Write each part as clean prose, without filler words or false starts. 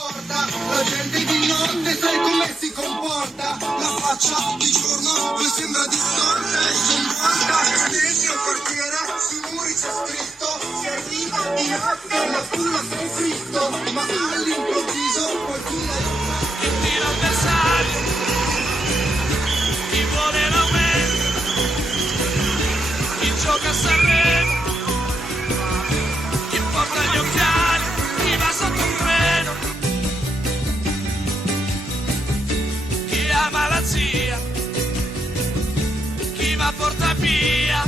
La gente di notte sai come si comporta, la faccia di giorno mi sembra distorta e sconvolta. Nel mio quartiere sui muri c'è scritto: si arriva di notte ma tu la sei fritto, ma all'improvviso qualcuno il tiro avversario, chi vuole l'aumento, chi gioca a Sanremo, chi porta gli occhiali, chi va sotto un treno, chi ama la zia, chi va a porta via,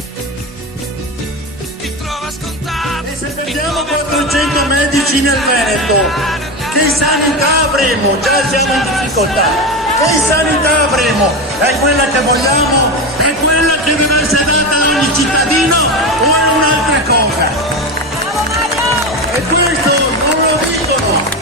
chi trova scontato. E se perdiamo 400 medici nel Veneto, che sanità avremo? Già siamo in difficoltà. Che sanità avremo? È quella che vogliamo? È quella che deve essere data ad ogni cittadino o è un'altra cosa? E questo non lo dicono.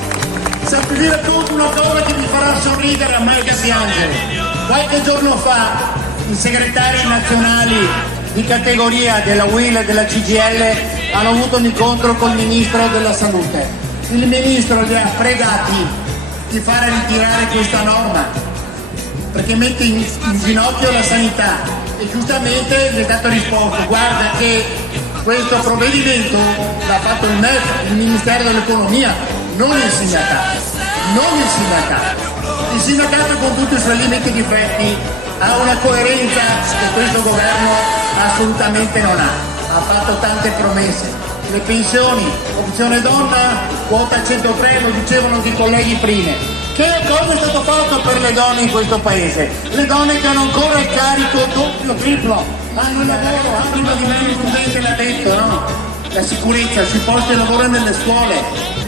Vi racconto una cosa che vi farà sorridere a me che piangere. Qualche giorno fa i segretari nazionali di categoria della UIL e della CGIL hanno avuto un incontro col Ministro della Salute. Il Ministro li ha pregati di fare ritirare questa norma perché mette in ginocchio la sanità e giustamente gli è stato risposto: guarda che questo provvedimento l'ha fatto il MEF, il Ministero dell'Economia, non il sindacato. Il sindacato, con tutti i suoi limiti e difetti, ha una coerenza che questo governo assolutamente non ha. Ha fatto tante promesse. Le pensioni, opzione donna, quota 103, lo dicevano anche i colleghi prima. Che cosa è stato fatto per le donne in questo paese? Le donne che hanno ancora il carico doppio, triplo, hanno il lavoro, anche una di me, il studente l'ha detto, no? La sicurezza sui posti di lavoro nelle scuole.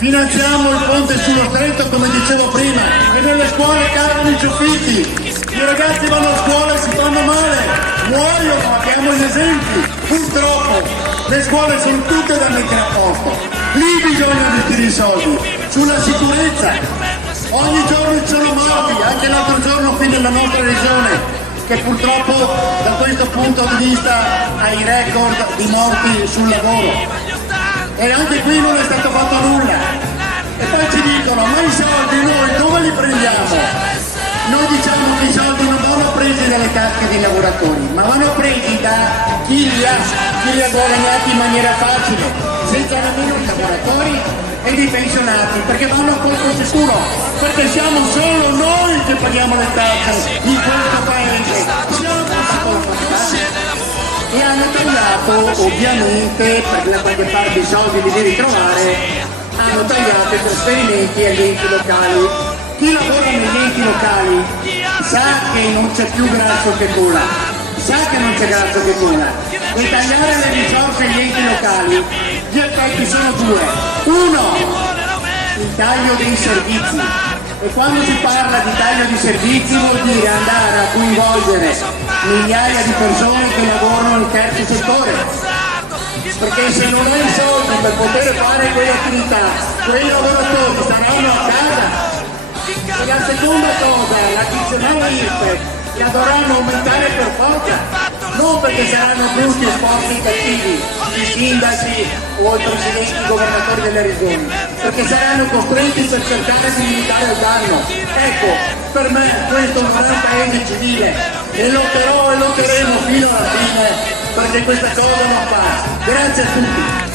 Finanziamo il ponte sullo stretto, come dicevo prima, e nelle scuole cadono i soffitti. I ragazzi vanno a scuola e si fanno male, muoiono, abbiamo gli esempi. Purtroppo le scuole sono tutte da mettere a posto. Lì bisogna investire i soldi, sulla sicurezza. Ogni giorno ci sono morti, anche l'altro giorno qui nella nostra regione, che purtroppo da questo punto di vista ha i record di morti sul lavoro. E anche qui non è stato fatto nulla. E poi ci dicono: ma i soldi noi dove li prendiamo? Noi diciamo che i soldi non vanno presi dalle tasche dei lavoratori, ma vanno presi da chi li ha guadagnati in maniera facile, senza nemmeno i lavoratori e i pensionati, perché vanno a colpo sicuro, perché siamo solo noi che paghiamo le tasse in questo paese. Siamo solo e hanno tagliato, ovviamente, perché da qualche parte i soldi li devi trovare, hanno tagliato i trasferimenti agli enti locali. Chi lavora negli enti locali sa che non c'è più grasso che cola, e tagliare le risorse agli enti locali, gli effetti sono due. Uno, il taglio dei servizi, e quando si parla di taglio di servizi vuol dire andare a coinvolgere migliaia di persone che lavorano nel terzo settore, perché se non hai i soldi per poter fare quelle attività, quei lavoratori saranno a casa. E la seconda cosa, l'addizionale IRPEF la dovranno aumentare per forza, non perché saranno brutti e sporchi cattivi i sindaci o i presidenti governatori delle regioni, perché saranno costretti per cercare di limitare il danno. Ecco, per me questo non è un paese civile e lotterò e lotteremo fino alla fine perché questa cosa non passa. Grazie a tutti.